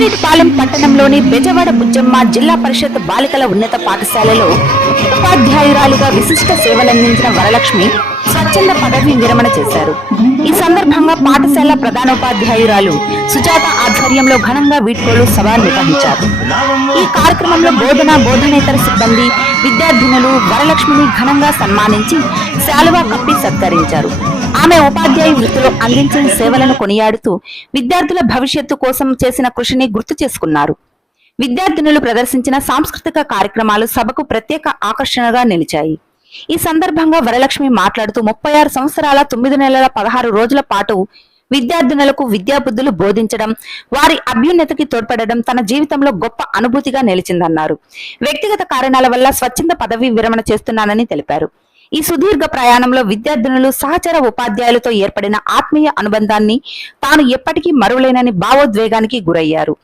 బుచ్చిరెడ్డిపాలెం పట్టణంలోని బెజవాడ బుజ్జమ్మ జిల్లా పరిషత్ బాలికల ఉన్నత పాఠశాలలో ఉపాధ్యాయురాలిగా విశిష్ట సేవలందించిన వరలక్ష్మి స్వచ్ఛంద పదవి విరమణ చేశారు. ఈ సందర్భంగా పాఠశాల ప్రధానోపాధ్యాయురాలు సుజాత ఆధ్వర్యంలో ఘనంగా వీడ్కోలు సభ నిర్వహించారు. ఈ కార్యక్రమంలో బోధనేతర సిబ్బంది, విద్యార్థినులు వరలక్ష్మిని ఘనంగా సన్మానించి శాలువా కప్పి సత్కరించారు. ఆమె ఉపాధ్యాయ వృత్తిలో అందించిన సేవలను కొనియాడుతూ విద్యార్థుల భవిష్యత్తు కోసం చేసిన కృషిని గుర్తు చేసుకున్నారు. విద్యార్థినులు ప్రదర్శించిన సాంస్కృతిక కార్యక్రమాలు సభకు ప్రత్యేక ఆకర్షణగా నిలిచాయి. ఈ సందర్భంగా వరలక్ష్మి మాట్లాడుతూ 36 సంవత్సరాల 9 నెలల 16 రోజుల పాటు విద్యార్థినులకు విద్యాబుద్ధులు బోధించడం, వారి అభ్యున్నతికి తోడ్పడడం తన జీవితంలో గొప్ప అనుభూతిగా నిలిచిందన్నారు. వ్యక్తిగత కారణాల వల్ల స్వచ్ఛంద పదవి విరమణ చేస్తున్నానని తెలిపారు. ఈ సుదీర్ఘ ప్రయాణంలో విద్యార్థినులు, సహచర ఉపాధ్యాయులతో ఏర్పడిన ఆత్మీయ అనుబంధాన్ని తాను ఎప్పటికీ మరువలేనని భావోద్వేగానికి గురయ్యారు.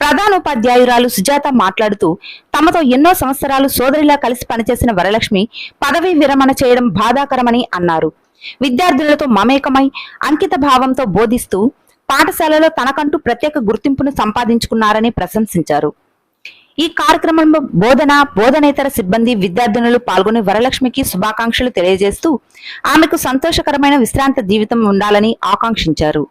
ప్రధానోపాధ్యాయురాలు సుజాత మాట్లాడుతూ తమతో ఎన్నో సంవత్సరాలు సోదరిలా కలిసి పనిచేసిన వరలక్ష్మి పదవీ విరమణ చేయడం బాధాకరమని అన్నారు. విద్యార్థులతో మమేకమై అంకిత భావంతో బోధిస్తూ పాఠశాలలో తనకంటూ ప్రత్యేక గుర్తింపును సంపాదించుకున్నారని ప్రశంసించారు. ఈ కార్యక్రమంలో బోధనేతర సిబ్బంది, విద్యార్థినులు పాల్గొని వరలక్ష్మికి శుభాకాంక్షలు తెలియజేస్తూ ఆమెకు సంతోషకరమైన విశ్రాంతి జీవితం ఉండాలని ఆకాంక్షించారు.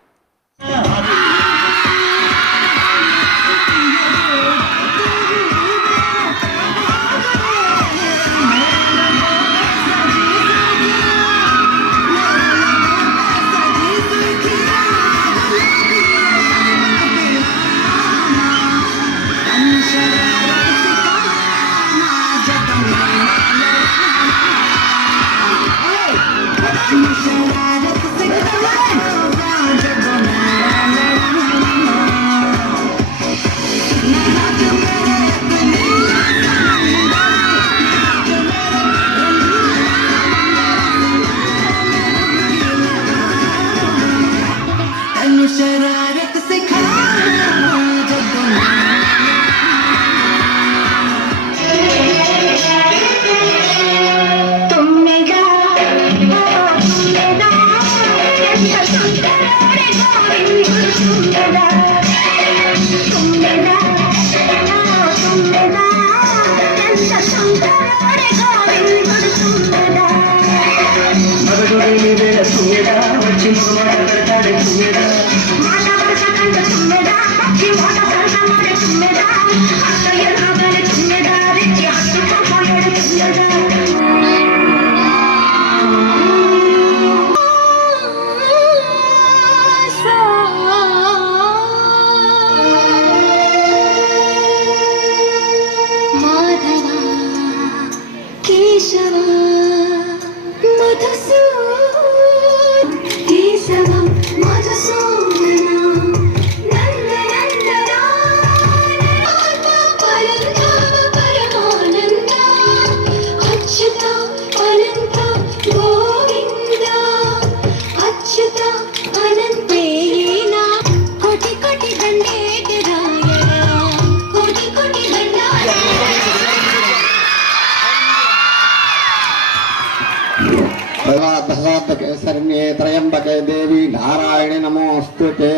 शरण्ये त्र्यंबके देवी नारायणे नमोस्तुते।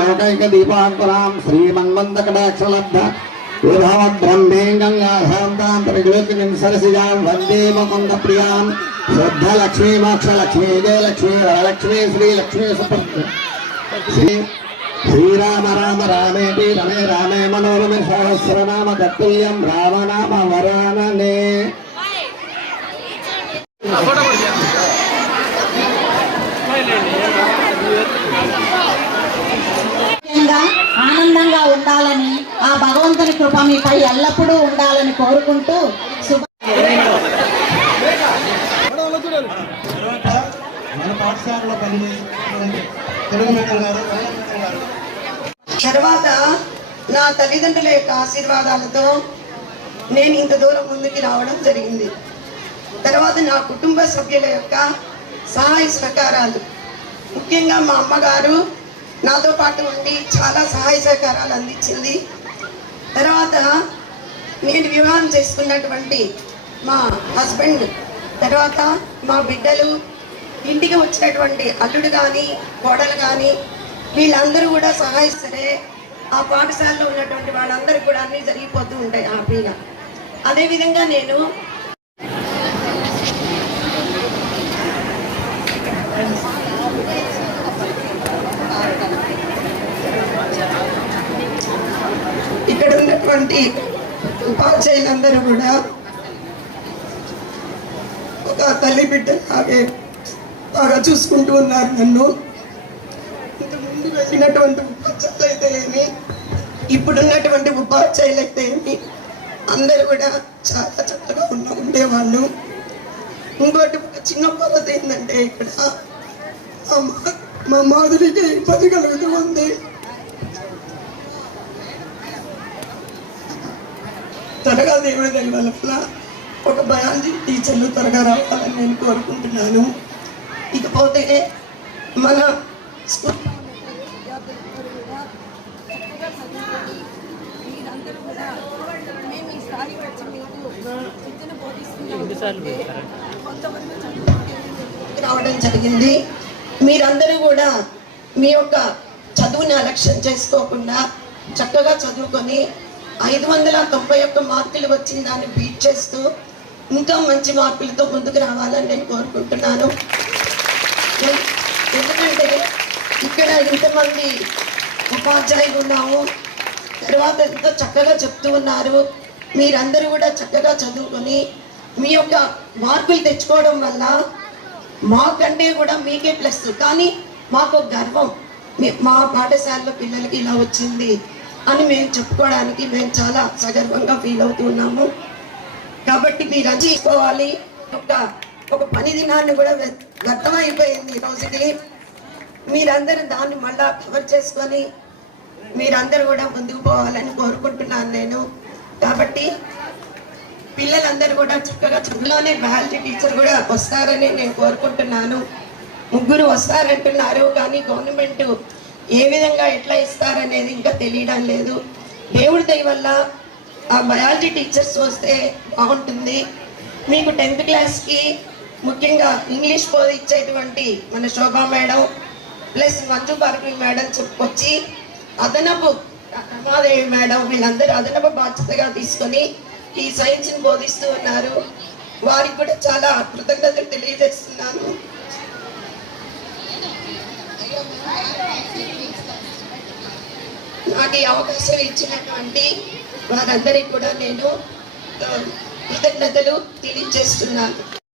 लोकैक दीपांकुरां श्रीमन्मन्दकटाक्षलब्ध विभवद्ब्रह्मे गंगाधान्तान्तरिज्योतिनिं सरसिजां वन्दे मुकुन्दप्रियां शुद्धलक्ष्मी मोक्षलक्ष्मी जयलक्ष्मी वरलक्ष्मी श्रीलक्ष्मी सुप्रसिद्ध श्रीराम राम रामेति रमे रामे मनोरमे सहस्रनाम तत्तुल्यं रामनाम वरानने। ఆనందంగా ఉండాలని ఆ భగవంతుని కృప మీపై ఎల్లప్పుడూ ఉండాలని కోరుకుంటూ తర్వాత నా తల్లిదండ్రుల యొక్క ఆశీర్వాదాలతో నేను ఇంత దూరం ముందుకి రావడం జరిగింది. తర్వాత నా కుటుంబ సభ్యుల యొక్క సహాయ సహకారాలు, ముఖ్యంగా మా అమ్మగారు నాతో పాటు ఉండి చాలా సహాయ సహకారాలు అందించింది. తర్వాత నేను వివాహం చేసుకున్నటువంటి మా హస్బెండ్, తర్వాత మా బిడ్డలు, ఇంటికి వచ్చినటువంటి అల్లుడు కానీ కోడలు కానీ వీళ్ళందరూ కూడా సహాయిస్తే ఆ పాఠశాలలో ఉన్నటువంటి వాళ్ళందరికీ కూడా అన్నీ జరిగిపోతూ ఉంటాయి హ్యాపీగా. అదేవిధంగా నేను ఇక్కడ ఉన్నటువంటి ఉపాధ్యాయులందరూ కూడా ఒక తల్లి బిడ్డలాగే బాగా చూసుకుంటూ ఉన్నారు నన్ను. ఇంతకుముందు వెళ్ళినటువంటి ఉపాధ్యాయులు అయితే ఏమి, ఇప్పుడున్నటువంటి ఉపాధ్యాయులు అయితే ఏమి, అందరూ కూడా చాలా చక్కగా ఉండేవాళ్ళు. ఇంకోటి ఒక చిన్న కొలత ఏంటంటే ఇక్కడ మా మాధురికి ఇబ్బంది కలుగుతూ ఉంది. త్వరగా దేవుడి దయ వల్ల ఒక బయాలజీ టీచర్లు త్వరగా రావాలని నేను కోరుకుంటున్నాను. ఇకపోతే మన స్కూల్ రావడం జరిగింది. మీరందరూ కూడా మీ యొక్క చదువుని అలక్ష్యం చేసుకోకుండా చక్కగా చదువుకొని 591 మార్కులు వచ్చిన దాన్ని బీట్ చేస్తూ ఇంకా మంచి మార్కులతో ముందుకు రావాలని నేను కోరుకుంటున్నాను. ఎందుకంటే ఇక్కడ ఇంతమంది ఉపాధ్యాయులు ఉన్నాము, తర్వాత ఎంతో చక్కగా చెప్తూ ఉన్నారు. మీరందరూ కూడా చక్కగా చదువుకొని మీ యొక్క మార్కులు తెచ్చుకోవడం వల్ల మాకంటే కూడా మీకే ప్లస్. కానీ మాకు గర్వం, మా పాఠశాలలో పిల్లలకి ఇలా వచ్చింది అని మేము చెప్పుకోవడానికి మేము చాలా సగర్వంగా ఫీల్ అవుతున్నాము. కాబట్టి మీరు అందించుకోవాలి. ఒక పని దినాన్ని కూడా వ్యర్థమైపోయింది ఈ రోజుకి. మీరందరూ దాన్ని మళ్ళా కవర్ చేసుకొని మీరందరూ కూడా ముందుకు పోవాలని కోరుకుంటున్నాను నేను. కాబట్టి పిల్లలందరూ కూడా చక్కగా చదువులోనే బయాలజీ టీచర్ కూడా వస్తారని నేను కోరుకుంటున్నాను. 3 వస్తారంటున్నారు, కానీ గవర్నమెంట్ ఏ విధంగా ఎట్లా ఇస్తారనేది ఇంకా తెలియడం లేదు. దేవుడి దయ వల్ల ఆ బయాలజీ టీచర్స్ వస్తే బాగుంటుంది. మీకు 10th క్లాస్కి ముఖ్యంగా ఇంగ్లీష్ బోధించేటువంటి మన Shobha madam plus Manju Bhargavi madam చెప్పుకొచ్చి అదనపు రమాదేవి మేడం వీళ్ళందరూ అదనపు బాధ్యతగా తీసుకొని ఈ సైన్స్ని బోధిస్తూ ఉన్నారు. వారికి కూడా చాలా కృతజ్ఞతలు తెలియజేస్తున్నాను. నాకు ఈ అవకాశం ఇచ్చినటువంటి వారందరికీ కూడా నేను కృతజ్ఞతలు తెలియజేస్తున్నాను.